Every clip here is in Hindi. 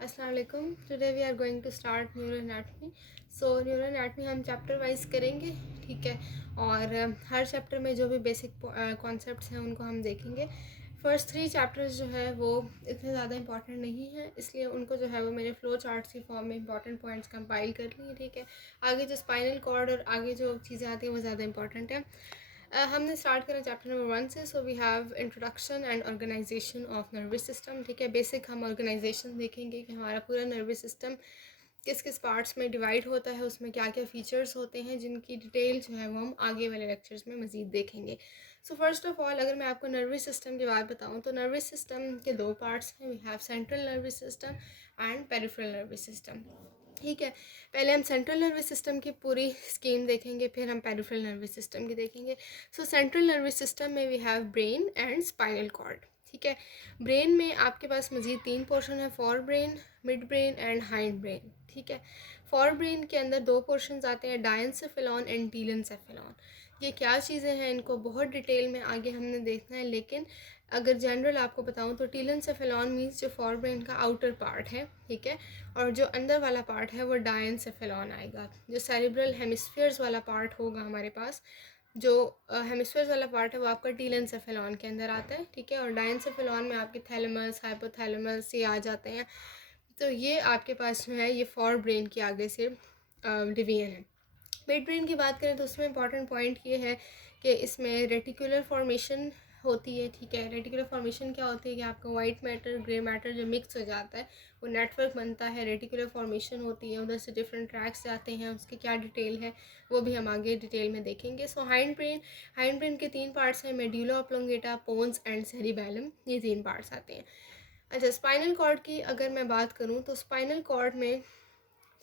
अस्सलाम वालेकुम। Today we are going to start neuro anatomy. Neuro anatomy हम चैप्टर वाइज करेंगे, ठीक है। और हर चैप्टर में जो भी बेसिक कॉन्सेप्ट्स हैं उनको हम देखेंगे। फर्स्ट 3 चैप्टर्स जो है वो इतने ज़्यादा इंपॉर्टेंट नहीं है, इसलिए उनको जो है वो मैंने फ्लो चार्ट्स की फॉर्म में इंपॉर्टेंट पॉइंट्स कंपाइल कर लिए, ठीक है। आगे जो स्पाइनल कॉर्ड और आगे जो चीज़ें आती हैं वो ज़्यादा इंपॉर्टेंट है। हमने स्टार्ट करें चैप्टर नंबर 1 से। So we have introduction and organisation of nervous system, ठीक है। बेसिक हम ऑर्गेनाइजेशन देखेंगे कि हमारा पूरा नर्वस सिस्टम किस किस पार्ट्स में डिवाइड होता है, उसमें क्या क्या फीचर्स होते हैं, जिनकी डिटेल जो है वो हम आगे वाले लेक्चर्स में मज़ीद देखेंगे। सो फर्स्ट ऑफ ऑल अगर मैं आपको नर्वस सिस्टम के बारे में बताऊँ तो नर्वस सिस्टम के 2 पार्ट्स हैं। We have central nervous system and peripheral nervous system, ठीक है। पहले हम सेंट्रल नर्वस सिस्टम की पूरी स्कीम देखेंगे, फिर हम पेरिफेरल नर्वस सिस्टम की देखेंगे। सेंट्रल नर्वस सिस्टम में we have brain and spinal cord, ठीक है। ब्रेन में आपके पास मज़ीद 3 पोर्शन है, for brain, mid brain and hind brain, ठीक है। फॉर ब्रेन के अंदर 2 पोर्शंस आते हैं, डायनसेफेलॉन एंड टीलेंसेफेलॉन। ये क्या चीज़ें हैं इनको बहुत डिटेल में आगे हमने देखना है, लेकिन अगर जनरल आपको बताऊं तो टीलेंसेफेलॉन मीन्स जो फॉर ब्रेन का आउटर पार्ट है, ठीक है। और जो अंदर वाला पार्ट है वो डायनसेफेलॉन आएगा। जो सेरिब्रल हेमिस्फीयर्स वाला पार्ट होगा हमारे पास, जो हेमिस्फीयर्स वाला पार्ट है वो आपका टीलेंसेफेलॉन के अंदर आता है, ठीक है। और डायनसेफेलॉन में आपके थैलेमस, हाइपोथैलेमस ये आ जाते हैं। तो ये आपके पास जो है ये फॉर ब्रेन की आगे से डिवीजन है। मिड ब्रेन की बात करें तो उसमें इंपॉर्टेंट पॉइंट ये है कि इसमें रेटिकुलर फॉर्मेशन होती है, ठीक है। रेटिकुलर फॉर्मेशन क्या होती है कि आपका वाइट मैटर ग्रे मैटर जो मिक्स हो जाता है वो नेटवर्क बनता है, रेटिकुलर फॉर्मेशन होती है, उधर से डिफरेंट ट्रैक्स जाते हैं, उसकी क्या डिटेल है वो भी हम आगे डिटेल में देखेंगे। हाइंड ब्रेन के 3 पार्ट्स हैं, medulla oblongata, pons and cerebellum, ये 3 पार्ट्स आते हैं। अच्छा, स्पाइनल कॉर्ड की अगर मैं बात करूँ तो स्पाइनल कॉर्ड में,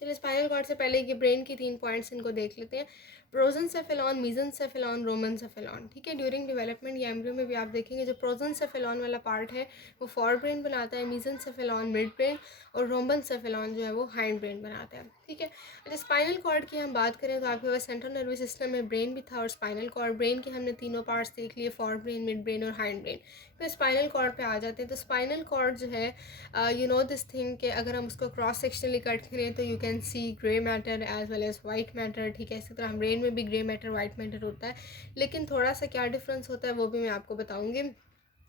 चलिए स्पाइनल कॉर्ड से पहले ये ब्रेन की 3 पॉइंट्स इनको देख लेते हैं। प्रोजेंसेफेलॉन, मीजेंसेफेलॉन, रोमेंसेफेलॉन, ठीक है। ड्यूरिंग डेवलपमेंट या एम्ब्रियो में भी आप देखेंगे जो प्रोजेंसेफेलॉन वाला पार्ट है वो फॉर ब्रेन बनाता है, मीजेंसेफेलॉन मिड ब्रेन और रोम्बेनसेफेलॉन जो है वो हाइंड ब्रेन बनाता है, ठीक है। अच्छा, स्पाइनल कॉर्ड की हम बात करें तो आपके पास सेंट्रल नर्वस सिस्टम में ब्रेन भी था और स्पाइनल कॉर्ड। ब्रेन के हमने तीनों पार्ट्स देख लिए, फॉर ब्रेन, मिड ब्रेन और हाइंड ब्रेन। फिर स्पाइनल कॉर्ड पे आ जाते हैं। तो स्पाइनल कॉर्ड जो है यू नो दिस थिंग कि अगर हम उसको क्रॉस सेक्शनली कट करें तो you can see grey matter as well as white matter, ठीक है। इसी तरह ब्रेन में भी ग्रे मैटर वाइट मैटर होता है, लेकिन थोड़ा सा क्या डिफरेंस होता है वो भी मैं आपको बताऊंगी।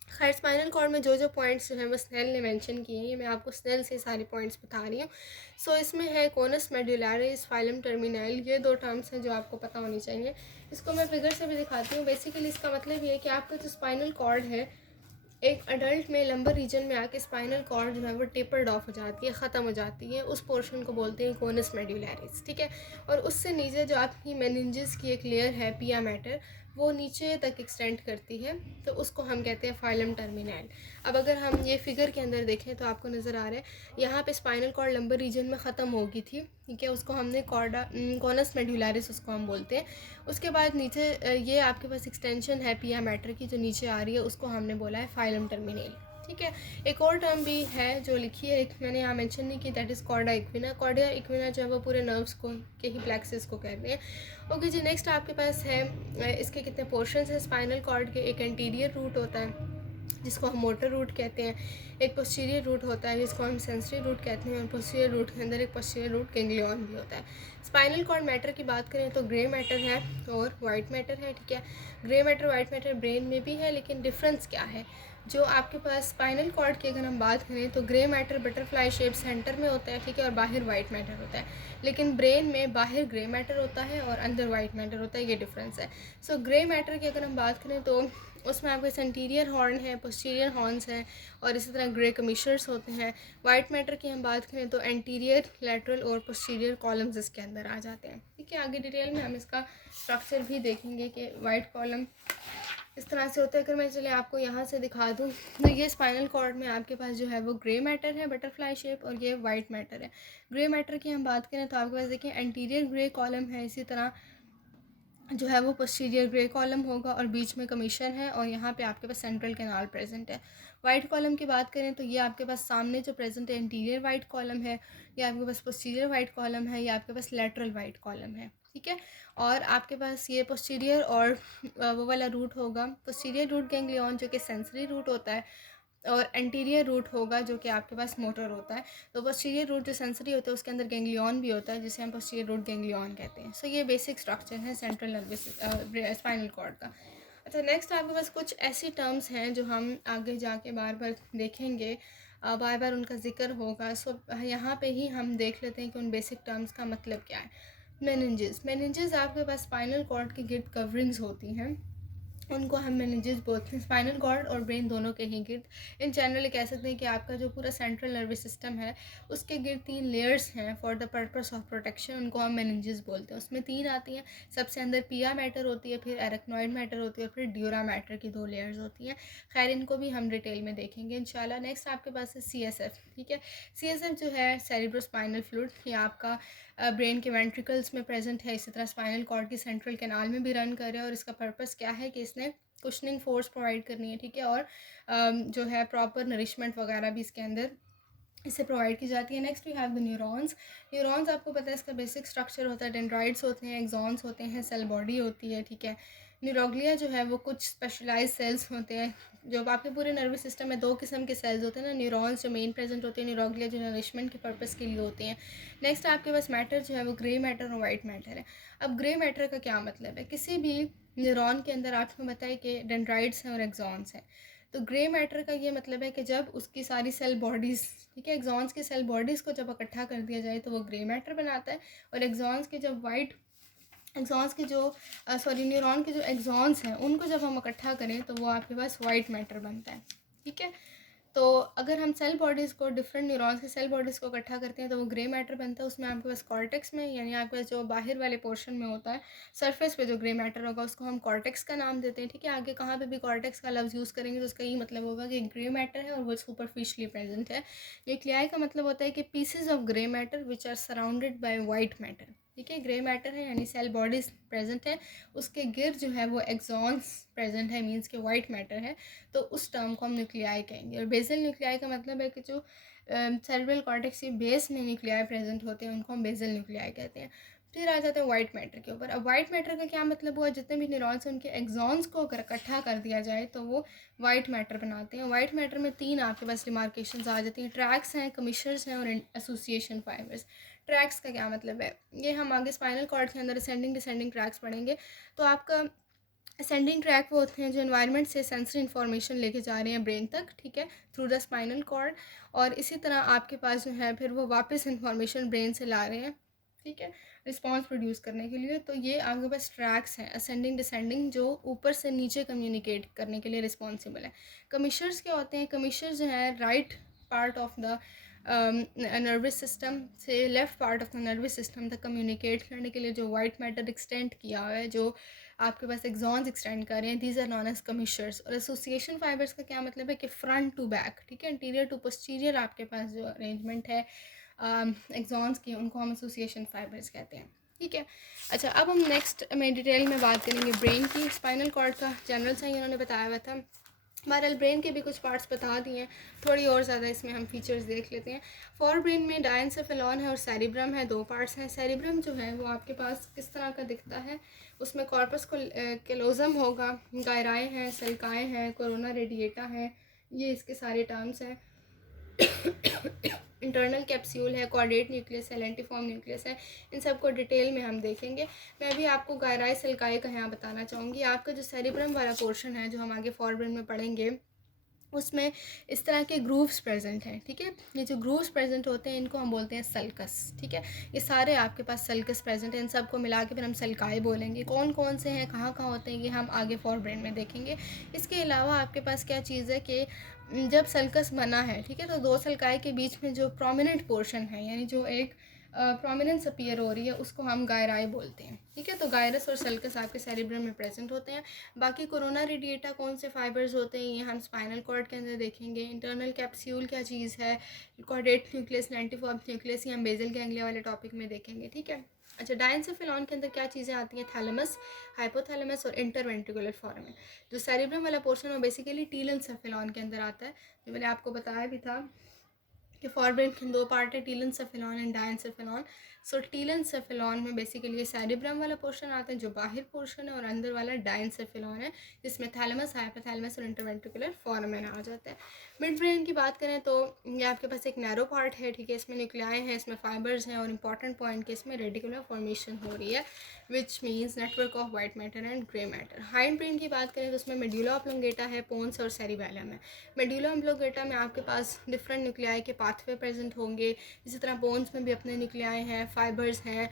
खैर, स्पाइनल कॉर्ड में जो जो पॉइंट्स जो हैं वो स्नेल ने मेंशन किए हैं, ये मैं आपको स्नेल से सारे पॉइंट्स बता रही हूँ। इसमें है कोनस मेडुलैरिस, फाइलम टर्मिनल, ये 2 टर्म्स हैं जो आपको पता होनी चाहिए। इसको मैं फिगर से भी दिखाती हूँ। बेसिकली इसका मतलब ये है कि आपका जो स्पाइनल कॉर्ड है एक अडल्ट में लंबर रीजन में आके स्पाइनल कॉर्ड जो है वो टेपर्ड ऑफ हो जाती है, ख़त्म हो जाती है, उस पोर्शन को बोलते हैं कोनस मेड्यूलैरिस, ठीक है। और उससे नीचे जो आपकी मेनिंजेस की एक लेयर है पिया मैटर, वो नीचे तक एक्सटेंड करती है, तो उसको हम कहते हैं फाइलम टर्मिनल। अब अगर हम ये फिगर के अंदर देखें तो आपको नज़र आ रहा है यहाँ पे स्पाइनल कॉर्ड लंबर रीजन में ख़त्म हो गई थी, ठीक है। उसको हमने कोनस मेड्यूलैरिस उसको हम बोलते हैं। उसके बाद नीचे ये आपके पास एक्सटेंशन है पिया मैटर की जो नीचे आ रही है, उसको हमने बोला है फाइलम टर्मिनल, ठीक है। एक और टर्म भी है जो लिखी है, एक मैंने यहाँ मेंशन नहीं की, that is chorda equina. Chorda equina जो है वो पूरे नर्व्स को के ही प्लेक्सिस को कहते हैं। ओके जी, नेक्स्ट आपके पास है इसके कितने पोर्शंस हैं स्पाइनल कॉर्ड के। एक एंटीरियर रूट होता है जिसको हम मोटर रूट कहते हैं, एक पोस्टीरियर रूट होता है जिसको हम सेंसरी रूट कहते हैं, और पोस्टीरियर रूट के अंदर एक पोस्टीरियर रूट गैंग्लियन भी होता है। स्पाइनल कॉर्ड मैटर की बात करें तो ग्रे मैटर है और वाइट मैटर है, ठीक है। Grey matter white matter brain में भी है, लेकिन डिफरेंस क्या है, जो आपके पास स्पाइनल कॉर्ड की अगर हम बात करें तो grey matter butterfly shape centre में होता है, ठीक है, और बाहर वाइट मैटर होता है। लेकिन ब्रेन में बाहर ग्रे मैटर होता है और अंदर वाइट मैटर होता है, ये डिफरेंस है। ग्रे मैटर की अगर हम बात करें तो उसमें आपके सेंटीरियर हॉर्न है, पोस्टीरियर हॉर्न्स हैं, और इसी तरह ग्रे कमीशर्स होते हैं। वाइट मैटर की हम बात करें तो एंटीरियर, लैटरल और पोस्टीरियर कॉलम्स इसके अंदर आ जाते हैं, ठीक है। आगे डिटेल में हम इसका स्ट्रक्चर भी देखेंगे कि वाइट कॉलम इस तरह से होता है। अगर मैं चले आपको यहाँ से दिखा दूँ तो ये स्पाइनल कॉर्ड में आपके पास जो है वो ग्रे मैटर है बटरफ्लाई शेप, और ये वाइट मैटर है। ग्रे मैटर की हम बात करें तो आपके पास देखिए एंटीरियर ग्रे कॉलम है, इसी तरह जो है वो पोस्टीरियर ग्रे कॉलम होगा और बीच में कमीशन है, और यहाँ पे आपके पास सेंट्रल कैनाल प्रेजेंट है। वाइट कॉलम की बात करें तो ये आपके पास सामने जो प्रेजेंट है एंटीरियर वाइट कॉलम है, ये आपके पास पोस्टीरियर वाइट कॉलम है, ये आपके पास लेटरल वाइट कॉलम है, ठीक है। और आपके पास ये पोस्टीरियर और वो वाला रूट होगा पोस्टीरियर रूट गैंग्लियन जो कि सेंसरी रूट होता है, और एंटीरियर रूट होगा जो कि आपके पास मोटर होता है। तो पोस्टीरियर रूट जो सेंसरी होता है उसके अंदर गैंग्लियन भी होता है जिसे हम पोस्टीरियर रूट गैंग्लियन कहते हैं। सो ये बेसिक स्ट्रक्चर है सेंट्रल नर्वस स्पाइनल कॉर्ड का। अच्छा, नेक्स्ट आपके पास कुछ ऐसी टर्म्स हैं जो हम आगे जाके बार बार देखेंगे, बार बार उनका जिक्र होगा। सो यहाँ पे ही हम देख लेते हैं कि उन बेसिक टर्म्स का मतलब क्या है। मेनिंजेस आपके पास स्पाइनल कॉर्ड की गिर्द कवरिंग्स होती हैं, उनको हम मेनिंजेस बोलते हैं। स्पाइनल कॉर्ड और ब्रेन दोनों के ही गिर्द इन जनरल कह सकते हैं कि आपका जो पूरा सेंट्रल नर्वस सिस्टम है उसके गिर्द 3 लेयर्स हैं for the purpose of protection, उनको हम मेनिंजेस बोलते हैं। उसमें 3 आती हैं, सबसे अंदर पिया मैटर होती है, फिर एरेक्नॉइड मैटर होती है और फिर ड्यूरा मैटर की 2 लेयर्स होती हैं। खैर इनको भी हम डिटेल में देखेंगे इंशाल्लाह। नेक्स्ट आपके पास है CSF। ठीक है, CSF जो है सेरिब्रोस्पाइनल फ्लूइड, ये आपका ब्रेन के वेंट्रिकल्स में प्रेजेंट है, इसी तरह स्पाइनल कॉर्ड की सेंट्रल कैनाल में भी रन कर रहा है और इसका पर्पस क्या है कि इसने कुशनिंग फोर्स प्रोवाइड करनी है। ठीक है, और जो है प्रॉपर नरिशमेंट वगैरह भी इसके अंदर इससे प्रोवाइड की जाती है। Next we have the neurons. Neurons आपको पता है इसका बेसिक स्ट्रक्चर होता है, डेंड्राइट्स होते हैं, एक्सॉन्स होते हैं, सेल बॉडी होती है। ठीक है, न्यूरोग्लिया जो है वो कुछ स्पेशलाइज सेल्स होते हैं। जो आपके पूरे नर्वस सिस्टम में 2 किस्म के सेल्स होते हैं ना, न्यूरॉन्स जो मेन प्रेजेंट होते हैं, न्यूरोग्लिया जो नरिशमेंट के पर्पस के लिए होते हैं। नेक्स्ट आपके पास मैटर जो है वो ग्रे मैटर और वाइट मैटर है। अब ग्रे मैटर का क्या मतलब है, किसी भी न्यूरॉन के अंदर आपको बताए कि डेंड्राइट्स हैं और एक्सॉन्स हैं। तो ग्रे मैटर का ये मतलब है कि जब उसकी सारी सेल बॉडीज़, ठीक है, एक्सॉन्स की सेल बॉडीज़ को जब इकट्ठा कर दिया जाए तो वो ग्रे मैटर बनाता है, और एक्सॉन्स के जब वाइट एक्सॉन्स के जो न्यूरॉन के जो एक्सॉन्स हैं उनको जब हम इकट्ठा करें तो वो आपके पास वाइट मैटर बनता है। ठीक है, तो अगर हम सेल बॉडीज़ को, डिफरेंट न्यूरॉन्स की सेल बॉडीज़ को इकट्ठा करते हैं तो वो ग्रे मैटर बनता है। उसमें आपके पास कॉर्टेक्स में, यानी आपके पास जो बाहर वाले पोर्शन में होता है सरफेस पे जो ग्रे मैटर होगा उसको हम कॉर्टेक्स का नाम देते हैं। ठीक है, आगे कहाँ पे भी कॉर्टेक्स का लफ्ज़ यूज़ करेंगे तो उसका यही मतलब होगा कि ग्रे मैटर है और वो सुपरफिशियली प्रेजेंट है। न्यूक्लियाई का मतलब होता है कि pieces of grey matter which are surrounded by white matter. ठीक है, ग्रे मैटर है यानी सेल बॉडीज प्रेजेंट है, उसके गिर्द जो है वो एक्सॉन्स प्रेजेंट है, मीन्स के वाइट मैटर है, तो उस टर्म को हम न्यूक्लियाई कहेंगे। और बेसल न्यूक्लियाई का मतलब है कि जो सेरेब्रल कॉर्टेक्स के बेस में न्यूक्लियाई प्रेजेंट होते हैं उनको हम बेसल न्यूक्लियाई कहते हैं। फिर आ जाते हैं वाइट मैटर के ऊपर। अब वाइट मैटर का क्या मतलब हुआ, जितने भी न्यूरॉन्स हैं उनके एक्सॉन्स को अगर इकट्ठा कर दिया जाए तो वो वाइट मैटर बनाते हैं। वाइट मैटर में 3 आपके पास डिमार्केशंस आ जाती हैं, ट्रैक्स हैं, कमिश्नर्स हैं और एसोसिएशन फाइबर्स। ट्रैक्स का क्या मतलब है, ये हम आगे स्पाइनल कॉर्ड के अंदर असेंडिंग डिसेंडिंग ट्रैक्स पढ़ेंगे। तो आपका असेंडिंग ट्रैक वो होते हैं जो एनवायरनमेंट से सेंसरी इन्फॉर्मेशन लेके जा रहे हैं ब्रेन तक, ठीक है, थ्रू द स्पाइनल कॉर्ड, और इसी तरह आपके पास जो है फिर वो वापस इन्फॉर्मेशन ब्रेन से ला रहे हैं, ठीक है, रिस्पॉन्स प्रोड्यूस करने के लिए। तो ये आपके पास ट्रैक्स हैं असेंडिंग डिसेंडिंग जो ऊपर से नीचे कम्युनिकेट करने के लिए रिस्पॉन्सिबल है। कमिश्नर्स क्या होते हैं, कमिश्नर्स जो है right part of the nervous system से left part of the nervous system तक कम्युनिकेट करने के लिए जो वाइट मैटर एक्सटेंड किया हुआ है, जो आपके पास एक्सॉन्स एक्सटेंड कर रहे हैं, these are known as commissures. और एसोसिएशन फाइबर्स का क्या मतलब है कि फ्रंट टू बैक, ठीक है, इंटीरियर टू पोस्टीरियर आपके पास जो अरेंजमेंट है एक्सॉन्स की, उनको हम एसोसिएशन फाइबर्स कहते हैं। ठीक है, अच्छा अब हम नेक्स्ट में डिटेल में बात करेंगे ब्रेन की। स्पाइनल कॉर्ड का जनरल सा ही उन्होंने बताया हुआ था, बहरहाल ब्रेन के भी कुछ पार्ट्स बता दिए हैं, थोड़ी और ज़्यादा इसमें हम फीचर्स देख लेते हैं। फॉर ब्रेन में डायनसेफेलॉन है और सेरिब्रम है, 2 पार्ट्स हैं। सेरिब्रम जो है वो आपके पास किस तरह का दिखता है, उसमें कॉर्पस को कैलोजम होगा, गायराएँ हैं, सेल्काएँ हैं, कोरोना रेडिएटा है, ये इसके सारे टर्म्स हैं। इंटरनल कैप्सूल है, क्वाड्रेट न्यूक्लियस है, लेंटिफॉर्म न्यूक्लियस है, इन सब को डिटेल में हम देखेंगे। मैं भी आपको गायराए सिल्काए का यहाँ बताना चाहूँगी। आपका जो सेरिब्रम वाला पोर्शन है जो हम आगे फॉरब्रेन में पढ़ेंगे उसमें इस तरह के ग्रूव्स प्रेजेंट हैं। ठीक है, ये जो ग्रूव्स प्रेजेंट होते हैं इनको हम बोलते हैं सल्कस। ठीक है, ये सारे आपके पास सल्कस प्रेजेंट हैं, इन सब को मिला के फिर हम सल्काए बोलेंगे। कौन कौन से हैं, कहाँ कहाँ होते हैं, ये हम आगे फॉरब्रेन में देखेंगे। इसके अलावा आपके पास क्या चीज़ है कि जब सल्कस बना है, ठीक है, तो 2 सल्काए के बीच में जो प्रोमिनेंट पोर्शन है, यानी जो एक प्रोमिनेंस अपीयर हो रही है, उसको हम गायराए बोलते हैं। ठीक है, तो गायरस और सल्कस आपके सेरिब्रम में प्रेजेंट होते हैं। बाकी कोरोना रेडिएटा कौन से फाइबर्स होते हैं ये हम स्पाइनल कॉर्ड के अंदर देखेंगे। इंटरनल कैप्सूल क्या चीज़ है, क्वाड्रेट न्यूक्लियस, लेंटिफॉर्म न्यूक्लियस, ये हम बेसल गैंग्लिया वाले टॉपिक में देखेंगे। ठीक है, अच्छा, डायनसेफेलॉन के अंदर क्या चीज़ें आती हैं, थैलेमस, हाइपोथैलेमस और इंटरवेंट्रिकुलर फोराmen। जो सेरिब्रम वाला पोर्शन है बेसिकली टीलन सेफेलॉन के अंदर आता है, जो मैंने आपको बताया भी था कि फॉरब्रेन के दो पार्ट है, telencephalon and diencephalon. So telencephalon में बेसिकली ये सेरिब्रम वाला पोर्शन आता है जो बाहर पोर्शन है, और अंदर वाला डायंसेफेलॉन है जिसमें थैलेमस, हाइपोथैलेमस और इंटरवेंट्रिकुलर फोरामेना आ जाता है। मिड ब्रेन की बात करें तो ये आपके पास एक नैरो पार्ट है, ठीक है, इसमें न्यूक्लियाई हैं, इसमें फाइबर्स हैं, और इंपॉर्टेंट पॉइंट कि इसमें रेडिकुलर फॉर्मेशन हो रही है which means network of white matter and grey matter. Hind brain की बात करें तो उसमें मेड्यूला ऑब्लोंगेटा है, पोन्स और सेरिबेलम है। मेड्यूला ऑब्लोंगेटा में आपके पास डिफरेंट न्यूक्लियाई के पाथवे प्रेजेंट होंगे, इसी तरह बोन्स में भी अपने न्यूक्लियाई हैं, फाइबर्स हैं।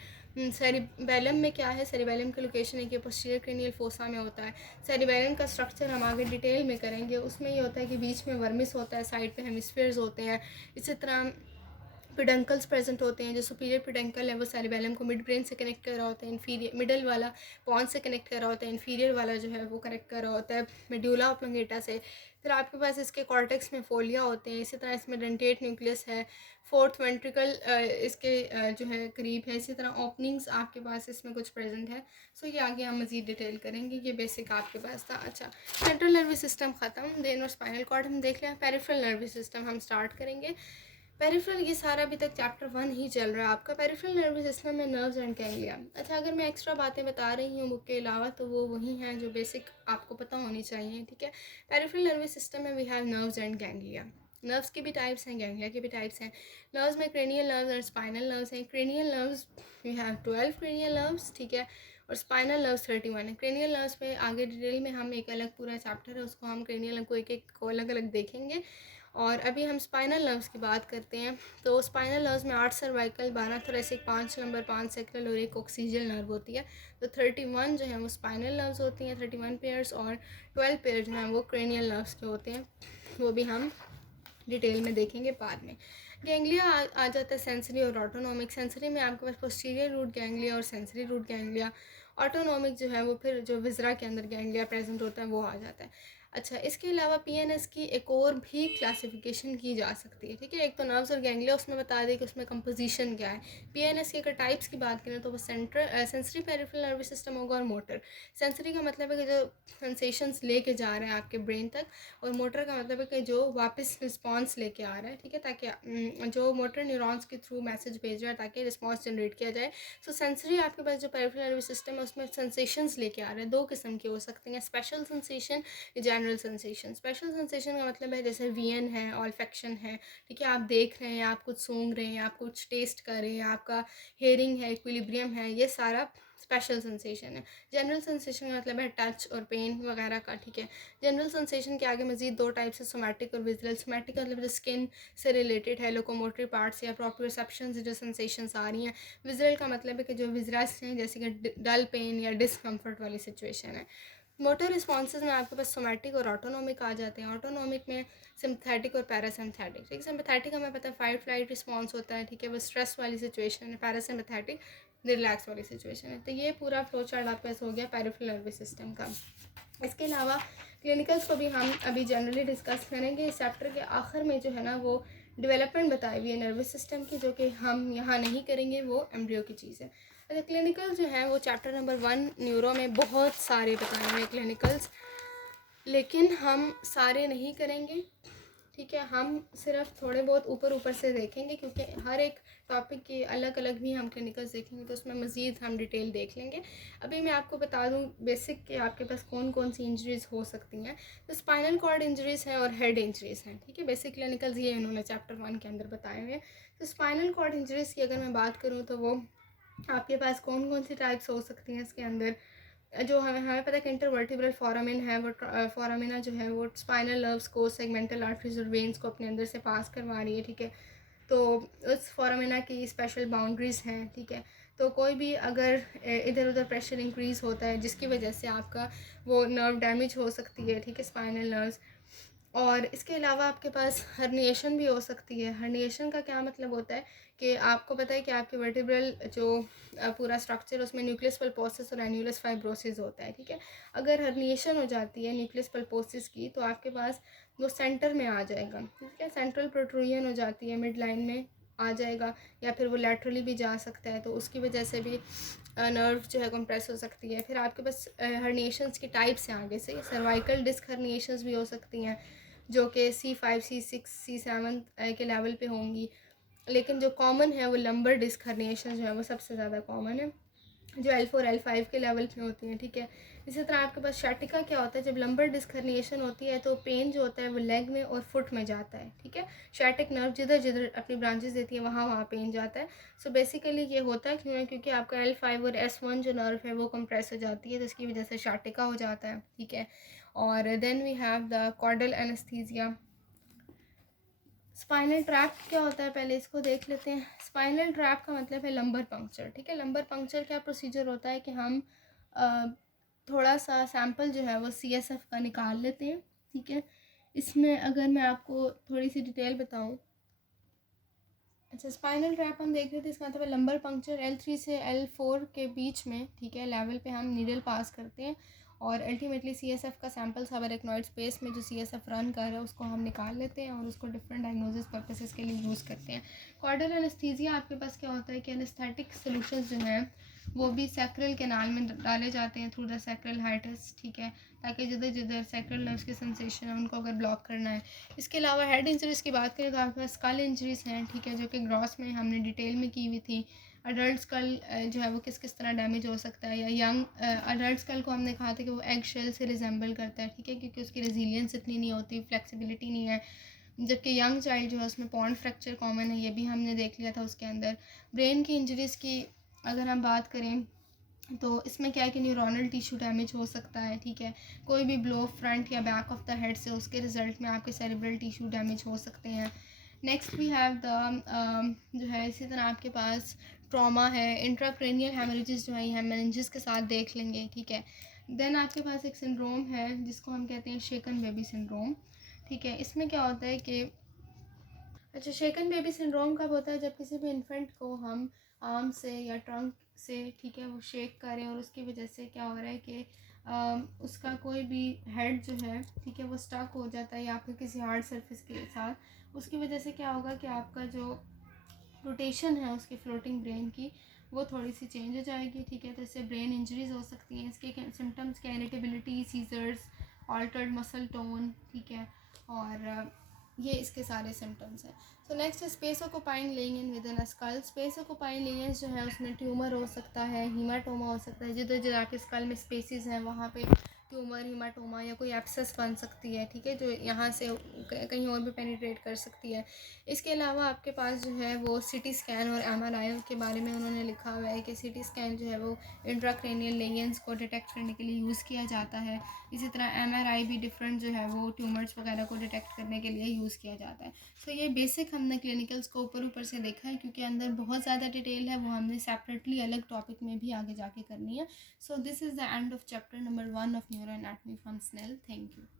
सेरिबेलम में क्या है, सेरिबेलम की लोकेशन है कि पोस्टीरियर क्रेनियल फोसा में होता है। सेरिबेलम का स्ट्रक्चर हम आगे डिटेल में करेंगे, उसमें ये होता है कि बीच में वर्मिस होता है, साइड पे हेमिस्फीयर्स होते हैं। इसी तरह पिडंकल्स प्रेजेंट होते हैं, जो सुपीरियर पिडंकल है वो सेरिबेलम को मिड ब्रेन से कनेक्ट कर रहा होता है, इन्फीरियर मिडल वाला पॉन्स से कनेक्ट कर रहा होता है, इन्फीरियर वाला जो है वो कनेक्ट कर रहा होता है मेड्यूला ऑब्लोंगेटा से। फिर आपके पास इसके कॉर्टेक्स में फोलिया होते हैं, इसी तरह इसमें डेंटेट न्यूक्लियस है, फोर्थ वेंट्रिकल इसके जो है करीब है, इसी तरह ओपनिंग्स आपके पास इसमें कुछ प्रेजेंट है। सो ये आगे हम मज़ीद डिटेल करेंगे, ये बेसिक आपके पास था। अच्छा, सेंट्रल नर्वस सिस्टम ख़त्म, देन और स्पाइनल कॉर्ड हम देख लें। पेरिफेरल नर्वस सिस्टम हम स्टार्ट करेंगे। पेरिफेरल ये सारा अभी तक चैप्टर 1 ही चल रहा है आपका, पेरिफेरल नर्वस सिस्टम में नर्व्स एंड गैंग्लिया। अच्छा, अगर मैं एक्स्ट्रा बातें बता रही हूँ बुक के अलावा तो वो वही हैं जो बेसिक आपको पता होनी चाहिए, ठीक है। पेरिफेरल नर्वस सिस्टम में we have nerves and ganglia. Nerves की भी टाइप्स हैं, गैंग्लिया की भी टाइप्स हैं। नर्व्स में क्रेनियल नर्व्स और स्पाइनल नर्व्स हैं। Cranial nerves we have 12 cranial nerves, ठीक है, और स्पाइनल नर्व्स 31 है। क्रेनियल नर्व्स पे आगे डिटेल में हम एक अलग पूरा चैप्टर है, उसको हम क्रेनियल को एक एक को अलग अलग देखेंगे। और अभी हम स्पाइनल नर्व्स की बात करते हैं। तो स्पाइनल नर्व्स में 8 सर्वाइकल, 12 थोरेसिक, 5 लंबर, 5 सेक्रल और एक ऑक्सीजल नर्व होती है। तो 31 जो है वो स्पाइनल नर्व्स होती हैं, 31 पेयर्स, और 12 पेयर जो हैं वो क्रेनियल नर्व्स के होते हैं, वो भी हम डिटेल में देखेंगे बाद में। गैंग्लिया आ जाता है सेंसरी और ऑटोनॉमिक। सेंसरी में आपके पास पोस्टीरियर रूट गैंग्लिया और सेंसरी रूट गैंग्लिया। ऑटोनॉमिक जो है वो फिर जो विजरा के अंदर गैंग्लिया प्रेजेंट होता है वो आ जाता है। अच्छा, इसके अलावा पीएनएस की एक और भी क्लासिफिकेशन की जा सकती है, ठीक है। एक तो नर्व्स और गैंग्लिया, उसमें बता दें कि उसमें कंपोजिशन क्या है। पीएनएस की अगर टाइप्स की बात करें तो वो सेंसरी पेरिफेरल नर्वस सिस्टम होगा, और मोटर। सेंसरी का मतलब है कि जो सेंसेशंस लेके जा रहे हैं आपके ब्रेन तक, और मोटर का मतलब है कि जो वापस रिस्पॉन्स लेके आ रहा है, ठीक है, ताकि जो मोटर न्यूरॉन्स के थ्रू मैसेज भेज रहा है ताकि रिस्पॉन्स जनरेट किया जाए। सो सेंसरी आपके पास जो पेरिफेरल नर्वस सिस्टम है उसमें सेंसेशंस लेके आ रहे हैं, दो किस्म के हो सकते हैं, special sensation, general sensation. Special sensation का मतलब है जैसे वीएन है, ऑल्फेक्शन है, ठीक है, आप देख रहे हैं, आप कुछ सूंघ रहे हैं, आप कुछ टेस्ट कर रहे हैं, आपका हेयरिंग है, इक्विलिब्रियम है, ये सारा स्पेशल सेंसेशन है। जनरल सेंसेशन का मतलब है टच और पेन वगैरह का, ठीक है। जनरल सेंसेशन के आगे मजीद दो टाइप्स है, सोमैटिक और विजुअल। सोमैटिक मतलब जो स्किन से रिलेटेड है, लोकोमोटरी पार्ट्स या प्रोप्रियोसेप्शन से जो सेंसेशंस आ रही हैं। विजुअल का मतलब है कि जो विजरस हैं, जैसे कि डल पेन या डिसकम्फर्ट वाली सिचुएशन है। मोटर रिस्पॉन्सेज में आपके पास सोमैटिक और ऑटोनॉमिक आ जाते हैं। ऑटोनॉमिक में सिम्पैथेटिक और पैरासिम्पैथेटिक, ठीक है। सिम्पैथेटिक हमें पता है फाइट फ्लाइट रिस्पॉन्स होता है, ठीक है, वो स्ट्रेस वाली सिचुएशन है। पैरासिम्पैथेटिक रिलैक्स वाली सिचुएशन है। तो ये पूरा फ्लो चार्ट आपके पास हो गया पेरिफेरल नर्वस सिस्टम का। इसके अलावा क्लिनिकल्स को भी हम अभी जनरली डिस्कस करेंगे। इस चैप्टर के आखिर में जो है ना वो डेवलपमेंट बताई हुई है नर्वस सिस्टम की, जो कि हम यहाँ नहीं करेंगे, वो एम्ब्रियो की चीज़ है। अच्छा, क्लिनिकल जो है वो चैप्टर नंबर 1 न्यूरो में बहुत सारे बताए हुए हैं क्लिनिकल्स, लेकिन हम सारे नहीं करेंगे, ठीक है। हम सिर्फ थोड़े बहुत ऊपर ऊपर से देखेंगे, क्योंकि हर एक टॉपिक के अलग अलग भी हम क्लिनिकल्स देखेंगे तो उसमें मज़ीद हम डिटेल देख लेंगे। अभी मैं आपको बता दूं बेसिक कि आपके पास कौन कौन सी इंजरीज़ हो सकती हैं। तो स्पाइनल कॉर्ड इंजरीज़ हैं और हेड इंजरीज़ हैं, ठीक है। बेसिक क्लिनिकल्स ये इन्होंने चैप्टर 1 के अंदर बताए हुए हैं। तो स्पाइनल कॉर्ड इंजरीज़ की अगर मैं बात करूँ तो वो आपके पास कौन कौन सी टाइप्स हो सकती हैं इसके अंदर। जो हमें पता है कि इंटरवर्टिब्रल फोरामिन है, वो फोरामिना जो है वो स्पाइनल नर्व्स को, सेगमेंटल आर्टरीज और वेन्स को अपने अंदर से पास करवा रही है, ठीक है। तो उस फोरामिना की स्पेशल बाउंड्रीज़ हैं, ठीक है। तो कोई भी अगर इधर उधर प्रेशर इंक्रीज़ होता है जिसकी वजह से आपका वो नर्व डैमेज हो सकती है, ठीक है, स्पाइनल नर्व्स। और इसके अलावा आपके पास हर्निएशन भी हो सकती है। हर्निएशन का क्या मतलब होता है कि आपको पता है कि आपके वर्टिब्रल जो पूरा स्ट्रक्चर उसमें न्यूक्लियस पल्पोसिस और एन्यूलस फाइब्रोसिस होता है, ठीक है। अगर हर्निएशन हो जाती है न्यूक्लियस पल्पोसिस की तो आपके पास वो सेंटर में आ जाएगा, ठीक है। सेंट्रल प्रोट्रूजन हो जाती है, मिड लाइन में आ जाएगा, या फिर वो लैटरली भी जा सकता है, तो उसकी वजह से भी नर्व जो है कंप्रेस हो सकती है। फिर आपके पास हर्निएशंस की टाइप्स हैं आगे से, सर्वाइकल डिस्क हर्निएशंस भी हो सकती हैं, जो कि C5, C6, C7 के लेवल पे होंगी। लेकिन जो कॉमन है वो लंबर डिस्क हर्निएशन जो है वो सबसे ज़्यादा कॉमन है, जो L4 L5 के लेवल पे होती हैं, ठीक है। इसी तरह आपके पास शैटिका क्या होता है, जब लंबर डिस्क हर्निएशन होती है तो पेन जो होता है वो लेग में और फुट में जाता है, ठीक है। शैटिक नर्व जिधर जिधर अपनी ब्रांचेस देती है वहाँ वहाँ पेन जाता है। सो बेसिकली ये होता है क्यों, क्योंकि आपका L5 और S1 जो नर्व है वो कंप्रेस हो जाती है, तो इसकी वजह से शैटिका हो जाता है, ठीक है। और then we have the caudal anaesthesia. Spinal tract क्या होता है, पहले इसको देख लेते हैं। स्पाइनल ट्रैप का मतलब है लंबर पंक्चर, ठीक है। लंबर पंक्चर क्या प्रोसीजर होता है कि हम थोड़ा सा सैंपल जो है वो CSF का निकाल लेते हैं, ठीक है। इसमें अगर मैं आपको थोड़ी सी डिटेल बताऊं, अच्छा स्पाइनल ट्रैप हम देख रहे थे, इसका मतलब है लंबर पंक्चर L3 से L4 के बीच में, ठीक है, लेवल पे हम नीडल पास करते हैं और अल्टीमेटली CSF का सैंपल सब अरेक्नॉइड स्पेस में जो CSF रन कर रहा है उसको हम निकाल लेते हैं और उसको डिफरेंट डायग्नोसिस पर्पसेस के लिए यूज़ करते हैं। कॉर्डल एनेस्थीसिया आपके पास क्या होता है कि एनेस्थेटिक सोल्यूशंस जो हैं वो भी सैक्रल कैनाल में डाले जाते हैं थ्रू द सैक्रल हाइटस, ठीक है, ताकि जिधर जिधर सैक्रल नर्व्स के सेंसेशन है उनको अगर ब्लॉक करना है। इसके अलावा हेड इंजरीज़ की बात करें तो आपके पास स्कल इंजरीज़ हैं, ठीक है, जो कि ग्रॉस में हमने डिटेल में की हुई थी। अडल्ट स्कल जो है वो किस किस तरह डैमेज हो सकता है, या यंग अडल्ट स्कल को हमने कहा था कि वो एग शेल से रिजेंबल करता है, ठीक है, क्योंकि उसकी रेजिलियंस इतनी नहीं होती, फ्लेक्सिबिलिटी नहीं है। जबकि यंग चाइल्ड जो है उसमें पॉन्ड फ्रैक्चर कॉमन है, ये भी हमने देख लिया था उसके अंदर। ब्रेन की इंजरीज़ की अगर हम बात करें तो इसमें क्या है कि न्यूरोनल टिश्यू डैमेज हो सकता है, ठीक है। कोई भी ब्लो फ्रंट या बैक ऑफ द हेड से उसके रिजल्ट में आपके सेरेब्रल टिश्यू डैमेज हो सकते हैं। नेक्स्ट वी हैव द जो है इसी तरह आपके पास ट्रॉमा है, इंट्राक्रेनियल हेमरेजेस जो है हम मेनिंजेस के साथ देख लेंगे, ठीक है। देन आपके पास एक सिंड्रोम है जिसको हम कहते हैं शेकन बेबी सिंड्रोम, ठीक है। इसमें क्या होता है कि अच्छा शेकन बेबी सिंड्रोम कब होता है, जब किसी भी इन्फेंट को हम आर्म से या ट्रंक से, ठीक है, वो शेक करें और उसकी वजह से क्या हो रहा है कि उसका कोई भी हेड जो है, ठीक है, वो स्टक हो जाता है या फिर किसी हार्ड सरफेस के साथ। उसकी वजह से क्या होगा कि आपका जो रोटेशन है उसकी फ्लोटिंग ब्रेन की वो थोड़ी सी चेंज हो जाएगी, ठीक है। तो इससे ब्रेन इंजरीज हो सकती हैं। इसके सिम्टम्स क्या, irritability, seizures, altered muscle tone, ठीक है, और ये इसके सारे सिम्टम्स हैं। सो नेक्स्ट है space occupying lesion within a skull. Space occupying lesions जो है उसमें ट्यूमर हो सकता है, हीमाटोमा हो सकता है, जिधर जिधर आपके स्कल में स्पेसिस हैं वहाँ पे ट्यूमर, हीमाटोमा या कोई एब्सेस बन सकती है, ठीक है, जो यहाँ से कहीं और भी पेनिट्रेट कर सकती है। इसके अलावा आपके पास जो है वो CT स्कैन और MRI के बारे में उन्होंने लिखा हुआ है कि CT स्कैन जो है वो इंट्राक्रेनियल लेगियंस को डिटेक्ट करने के लिए यूज़ किया जाता है। इसी तरह MRI भी डिफरेंट जो है वो ट्यूमर्स वगैरह को डिटेक्ट करने के लिए यूज़ किया जाता है। सो ये बेसिक हमने क्लिनिकल्स को ऊपर ऊपर से देखा है, क्योंकि अंदर बहुत ज़्यादा डिटेल है, वो हमने सेपरेटली अलग टॉपिक में भी आगे जाके करनी है। So this is the end of chapter number 1 of neuro anatomy from Snell. Thank you.